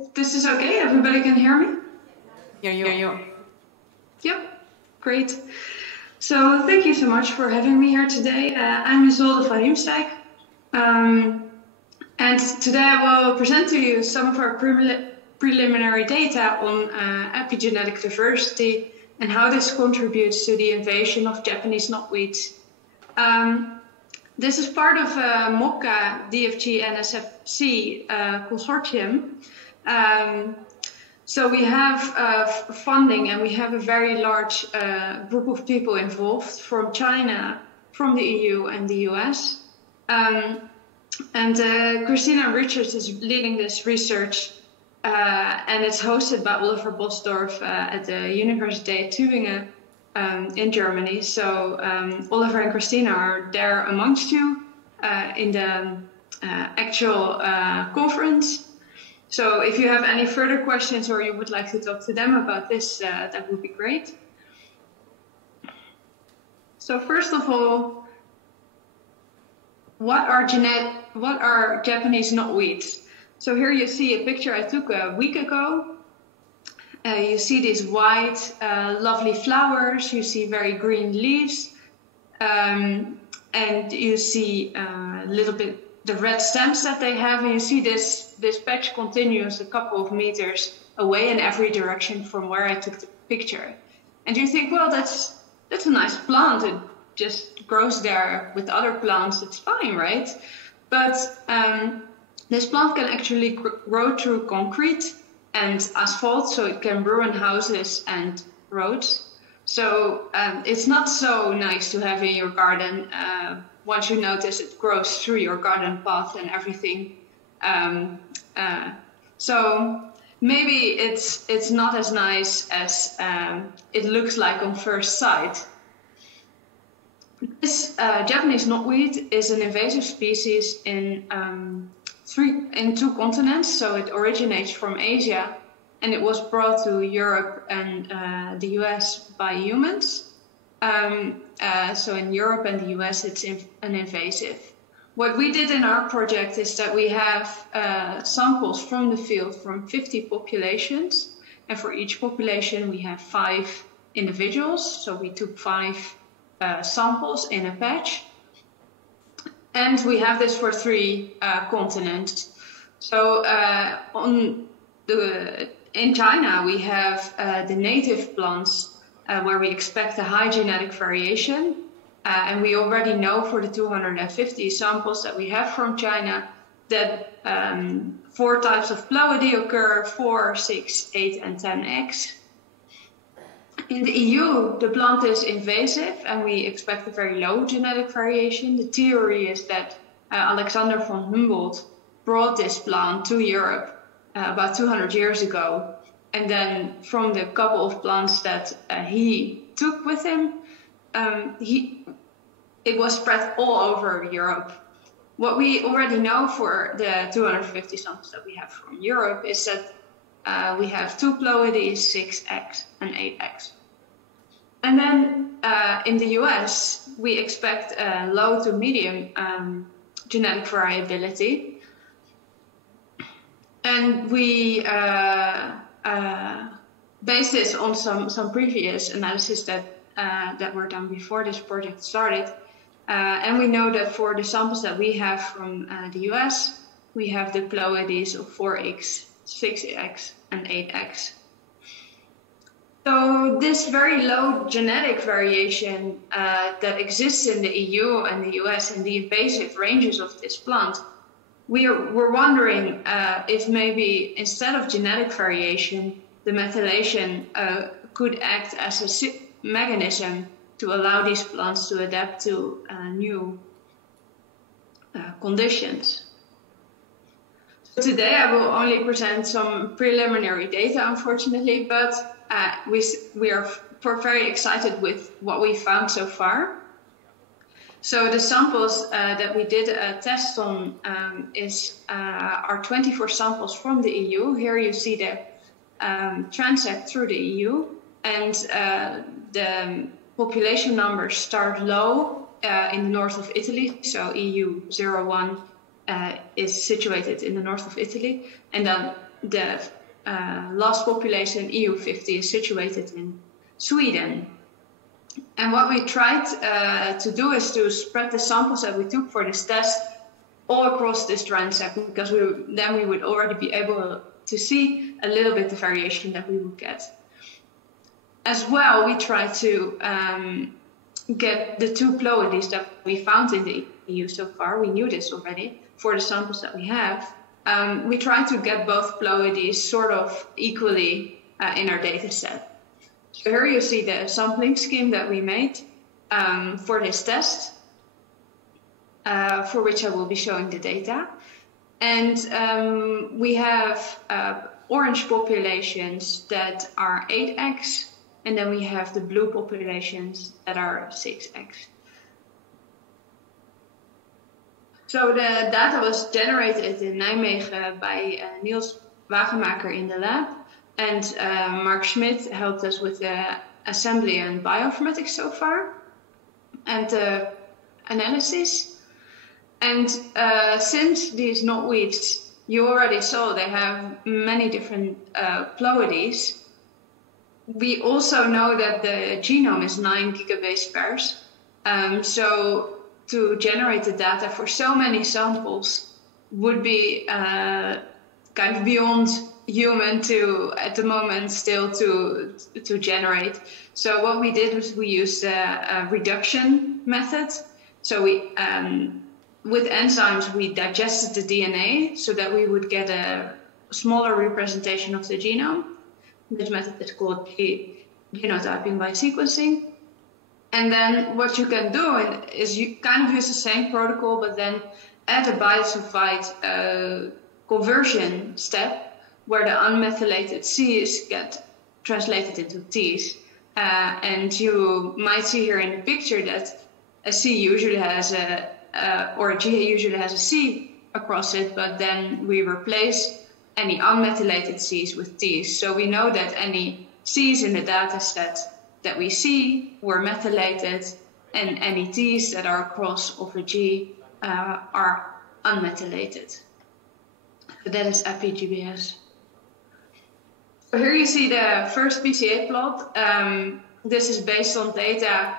If this is okay, everybody can hear me? Hear you. Yep, great. So thank you so much for having me here today. I'm Isolde from Riemsdijk. And today I will present to you some of our preliminary data on epigenetic diversity and how this contributes to the invasion of Japanese knotweeds. This is part of MOCA DFG NSFC consortium. So we have funding, and we have a very large group of people involved from China, from the EU and the US. And Christina Richards is leading this research, and it's hosted by Oliver Bosdorf at the University Tübingen in Germany. So Oliver and Christina are there amongst you in the actual conference. So if you have any further questions or you would like to talk to them about this, that would be great. So first of all, what are Japanese knotweeds? So here you see a picture I took a week ago. You see these white, lovely flowers. You see very green leaves, and you see a little bit the red stems that they have. And you see this patch continues a couple of meters away in every direction from where I took the picture. And you think, well, that's a nice plant. It just grows there with other plants. It's fine, right? But this plant can actually grow through concrete and asphalt, so it can ruin houses and roads. So it's not so nice to have in your garden. Once you notice it grows through your garden path and everything. So maybe it's not as nice as it looks like on first sight. This Japanese knotweed is an invasive species in two continents. So it originates from Asia, and it was brought to Europe and the US by humans. So in Europe and the US, it's an invasive. What we did in our project is that we have samples from the field from 50 populations. And for each population, we have 5 individuals. So we took 5 samples in a patch. And we have this for 3 continents. So in China, we have the native plants where we expect a high genetic variation. And we already know for the 250 samples that we have from China that 4 types of ploidy occur, 4, 6, 8, and 10x. In the EU, the plant is invasive, and we expect a very low genetic variation. The theory is that Alexander von Humboldt brought this plant to Europe about 200 years ago. And then from the couple of plants that he took with him, it was spread all over Europe. What we already know for the 250 samples that we have from Europe is that we have 2 ploidies, 6x and 8x. And then in the US, we expect low to medium genetic variability. And we base this on some previous analysis that were done before this project started. And we know that for the samples that we have from the US, we have the ploidies of 4x, 6x, and 8x. So this very low genetic variation that exists in the EU and the US in the invasive ranges of this plant, we're wondering if maybe instead of genetic variation, the methylation could act as a mechanism to allow these plants to adapt to new conditions. So today I will only present some preliminary data, unfortunately, but we are very excited with what we found so far. So the samples that we did a test on are 24 samples from the EU. Here you see the transect through the EU, and the population numbers start low in the north of Italy. So EU 01 is situated in the north of Italy, and then the last population, EU50, is situated in Sweden. And what we tried to do is to spread the samples that we took for this test all across this transect, because then we would already be able to see a little bit the variation that we would get. As well, we tried to get the two Ploides that we found in the EU so far. We knew this already for the samples that we have. We tried to get both Ploides sort of equally in our data set. So here you see the sampling scheme that we made for this test, for which I will be showing the data. And we have orange populations that are 8x, and then we have the blue populations that are 6x. So the data was generated in Nijmegen by Niels Wagenmaker in the lab, and Mark Schmidt helped us with the assembly and bioinformatics so far, and the analysis. And since these knotweeds, you already saw they have many different Ploides, we also know that the genome is 9 gigabase pairs. So to generate the data for so many samples would be kind of beyond human to, at the moment, still to generate. So what we did was we used a reduction method. So we with enzymes, we digested the DNA so that we would get a smaller representation of the genome. This method is called genotyping by sequencing. And then what you can do is you kind of use the same protocol, but then add a bisulfite conversion step where the unmethylated C's get translated into T's. And you might see here in the picture that a C usually has or a G usually has a C across it, but then we replace any unmethylated C's with T's. So we know that any C's in the data set that we see were methylated, and any T's that are across of a G are unmethylated. So that is EpiGBS. So here you see the first PCA plot. This is based on data,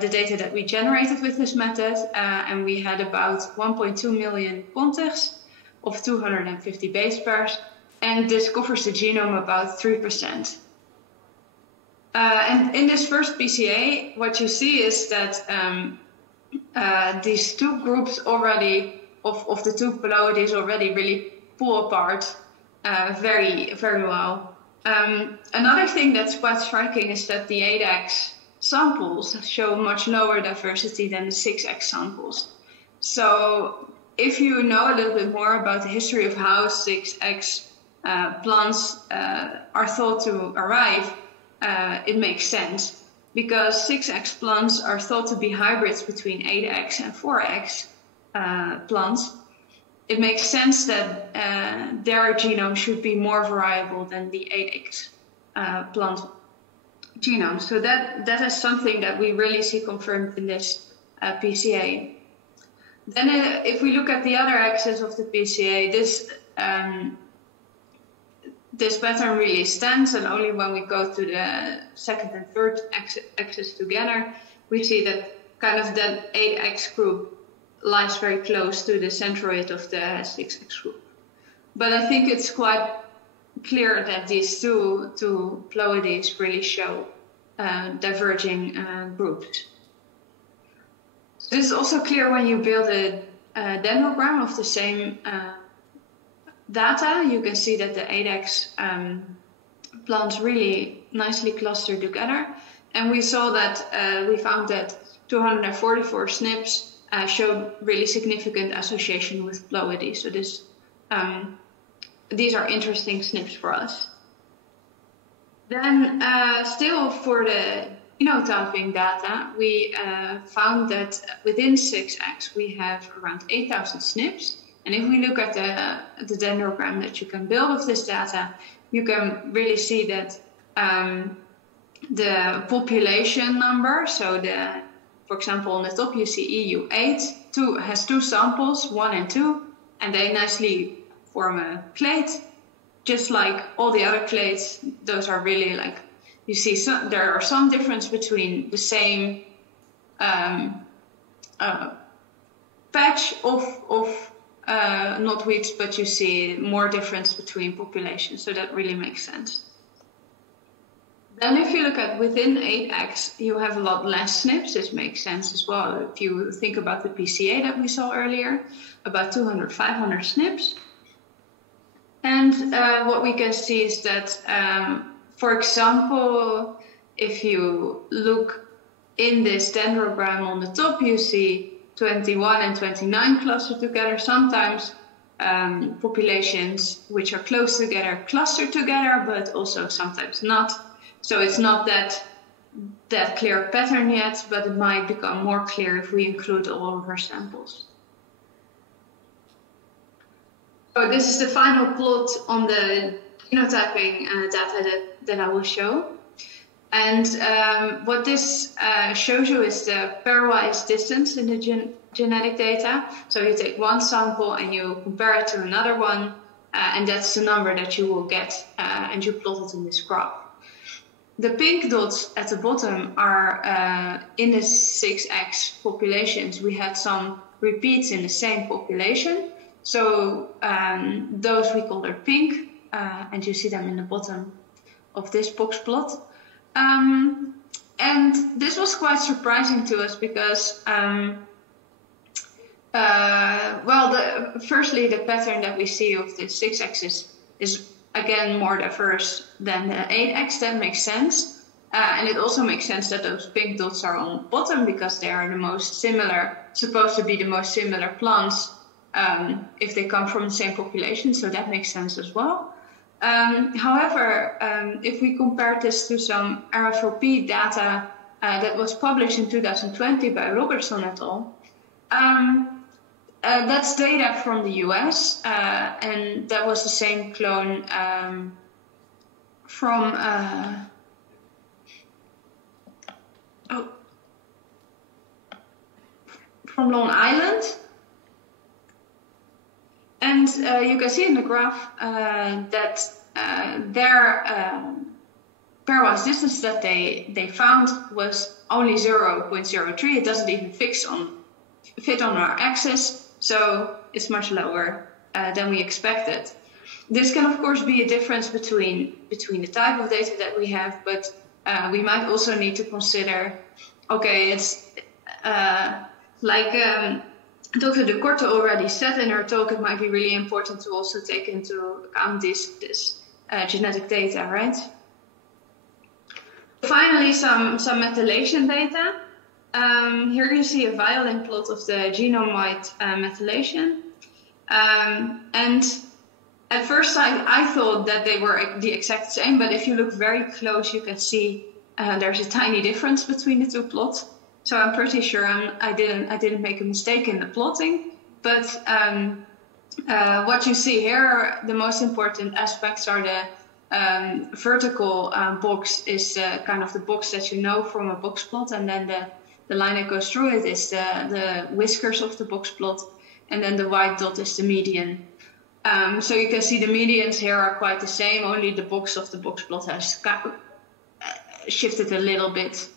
the data that we generated with this method, and we had about 1.2 million contacts of 250 base pairs, and this covers the genome about 3%. And in this first PCA, what you see is that these two groups already, of the two Ploides, already really pull apart very, very well. Another thing that's quite striking is that the 8x samples show much lower diversity than the 6x samples. So if you know a little bit more about the history of how 6x plants are thought to arrive, it makes sense, because 6x plants are thought to be hybrids between 8x and 4x plants. It makes sense that their genome should be more variable than the 8x plant genome. So that is something that we really see confirmed in this PCA. Then if we look at the other axis of the PCA, this pattern really stands, and only when we go to the second and third axis together, we see that kind of that 8x group lies very close to the centroid of the 6x group. But I think it's quite clear that these two Ploides really show diverging groups. This is also clear when you build a dendrogram of the same data. You can see that the 8x plants really nicely cluster together. And we saw that, we found that 244 SNPs showed really significant association with Ploides. So these are interesting SNPs for us. Then still for the phenotyping data, we found that within 6x we have around 8,000 SNPs. And if we look at the dendrogram that you can build of this data, you can really see that the population number, so for example, on the top you see EU8, has two samples, 1 and 2, and they nicely form a clade. just like all the other clades, those are really like, you see there are some difference between the same patch of knotweeds, but you see more difference between populations, so that really makes sense. Then if you look at within 8X, you have a lot less SNPs. This makes sense as well. If you think about the PCA that we saw earlier, about 200, 500 SNPs. And what we can see is that, for example, if you look in this dendrogram on the top, you see 21 and 29 clustered together. Sometimes populations which are close together cluster together, but also sometimes not. So it's not that clear pattern yet, but it might become more clear if we include all of our samples. So this is the final plot on the phenotyping data that I will show. And what this shows you is the pairwise distance in the genetic data. So you take one sample and you compare it to another one, and that's the number that you will get, and you plot it in this graph. The pink dots at the bottom are in the 6X populations. We had some repeats in the same population. So those we call them pink, and you see them in the bottom of this box plot. And this was quite surprising to us because, firstly, the pattern that we see of the 6X is again more diverse than the 8X. That makes sense. And it also makes sense that those pink dots are on the bottom because they are the most similar, supposed to be the most similar plants if they come from the same population. So that makes sense as well. However, if we compare this to some RFLP data that was published in 2020 by Robertson et al., that's data from the US, and that was the same clone from Long Island. And you can see in the graph that their pairwise distance that they found was only 0.03. It doesn't even fit on our axis, so it's much lower than we expected. This can, of course, be a difference between the type of data that we have, but we might also need to consider, okay, it's Dr. De Korte already said in her talk, it might be really important to also take into account this genetic data, right? Finally, some methylation data. Here you see a violin plot of the genome-wide methylation. And at first sight, I thought that they were the exact same, but if you look very close, you can see there's a tiny difference between the two plots. So I'm pretty sure I didn't make a mistake in the plotting. But what you see here, the most important aspects are the vertical box is kind of the box that you know from a box plot, and then the line that goes through it is the whiskers of the box plot, and then the white dot is the median. So you can see the medians here are quite the same, only the box of the box plot has shifted a little bit.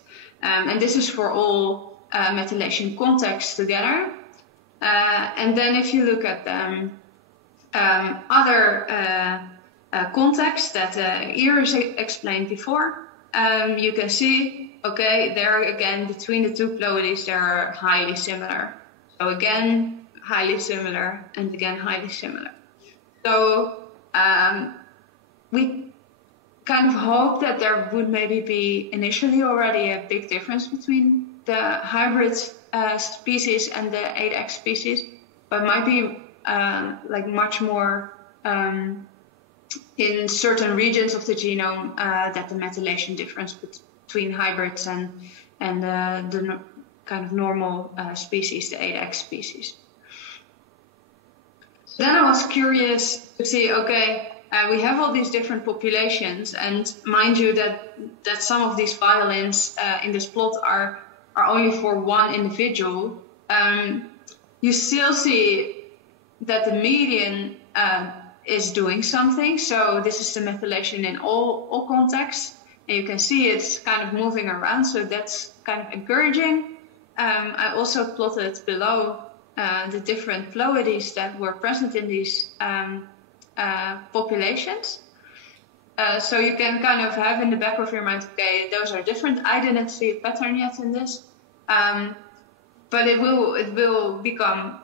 And this is for all methylation contexts together. And then if you look at other contexts that Iris explained before, you can see, okay, there again, between the two ploidies, they are highly similar. So again, highly similar, and again, highly similar. So we kind of hope that there would maybe be initially already a big difference between the hybrid species and the 8X species, but might be much more in certain regions of the genome that the methylation difference between hybrids and the kind of normal species, the 8X species. Then I was curious to see, okay, we have all these different populations, and mind you that some of these violins in this plot are only for one individual. You still see that the median is doing something. So this is the methylation in all contexts. And you can see it's kind of moving around, so that's kind of encouraging. I also plotted below the different ploidies that were present in these populations. So you can kind of have in the back of your mind, okay, those are different. I didn't see a pattern yet in this, but it will become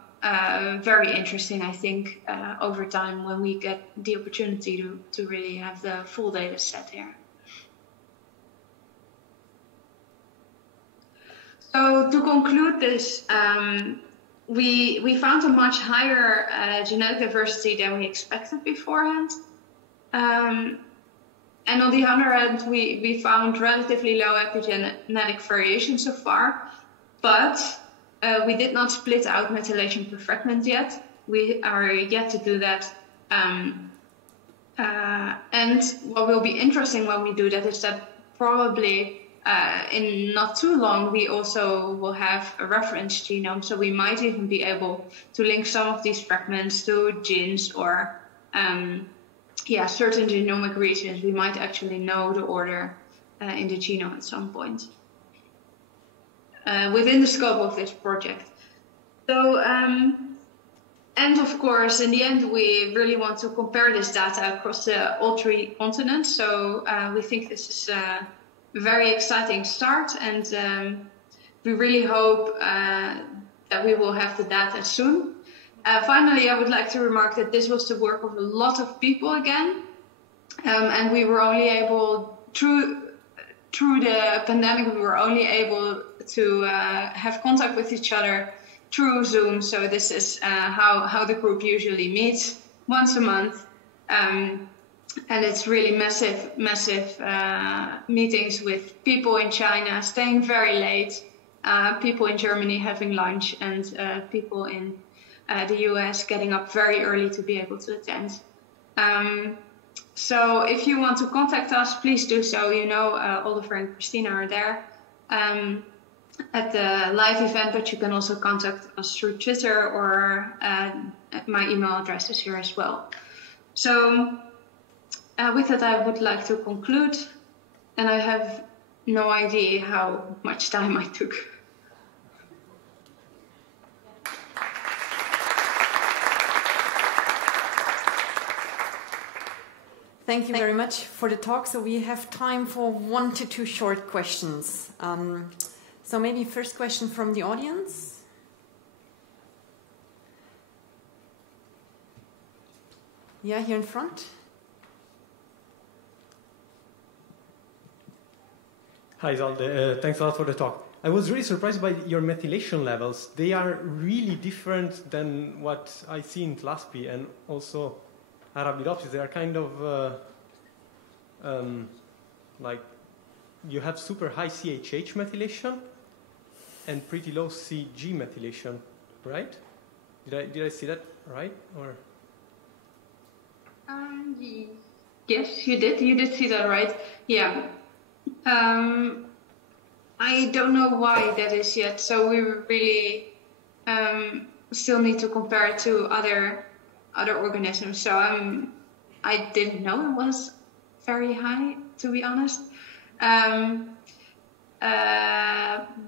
very interesting, I think, over time when we get the opportunity to really have the full data set here. So to conclude this, we found a much higher genetic diversity than we expected beforehand. And on the other hand, we found relatively low epigenetic variation so far, but we did not split out methylation per fragment yet. We are yet to do that. And what will be interesting when we do that is that probably in not too long, we also will have a reference genome. So we might even be able to link some of these fragments to genes or certain genomic regions. We might actually know the order in the genome at some point within the scope of this project. So, and of course, in the end, we really want to compare this data across all 3 continents. So we think this is a very exciting start, and we really hope that we will have the data soon. Finally, I would like to remark that this was the work of a lot of people again, and we were only able, through the pandemic, we were only able to have contact with each other through Zoom. So this is how the group usually meets, once a month. And it's really massive meetings with people in China staying very late, people in Germany having lunch, and people in the US getting up very early to be able to attend. So if you want to contact us, please do so. You know, Oliver and Christina are there at the live event, but you can also contact us through Twitter, or my email address is here as well. So with that, I would like to conclude, and I have no idea how much time I took. Thank you very much for the talk. So we have time for 1 to 2 short questions. So maybe first question from the audience. Yeah, here in front. Hi, Isolde. Thanks a lot for the talk. I was really surprised by your methylation levels. They are really different than what I see in Tlaspi and also Arabidopsis. They are kind of like you have super high CHH methylation and pretty low CG methylation, right? Did I see that right? Or yes, you did. You did see that right. Yeah. I don't know why that is yet. So we really still need to compare it to other organisms. So I didn't know it was very high, to be honest.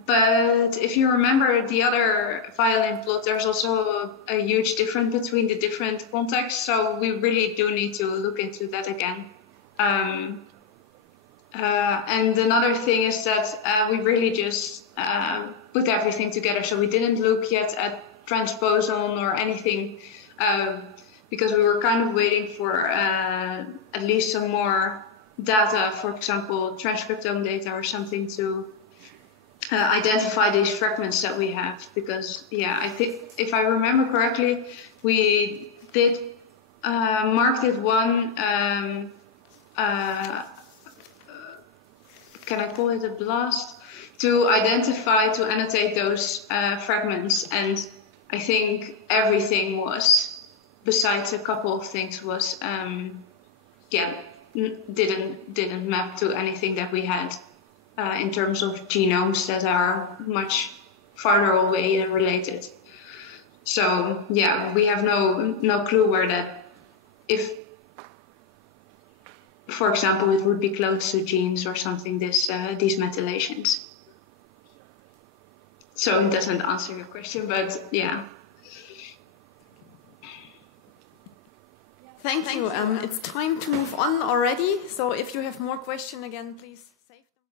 But if you remember the other violin plot, there's also a huge difference between the different contexts. So we really do need to look into that again. And another thing is that we really just put everything together. So we didn't look yet at transposon or anything because we were kind of waiting for at least some more data, for example, transcriptome data or something to identify these fragments that we have. Because, yeah, I think if I remember correctly, we did mark it one, can I call it a blast, to identify, to annotate those fragments. And I think everything was, besides a couple of things, was, didn't map to anything that we had in terms of genomes that are much farther away and related. So yeah, we have no clue where that if, for example, it would be close to genes or something, these methylations. So it doesn't answer your question, but yeah. Thank you. It's time to move on already. So if you have more questions again, please.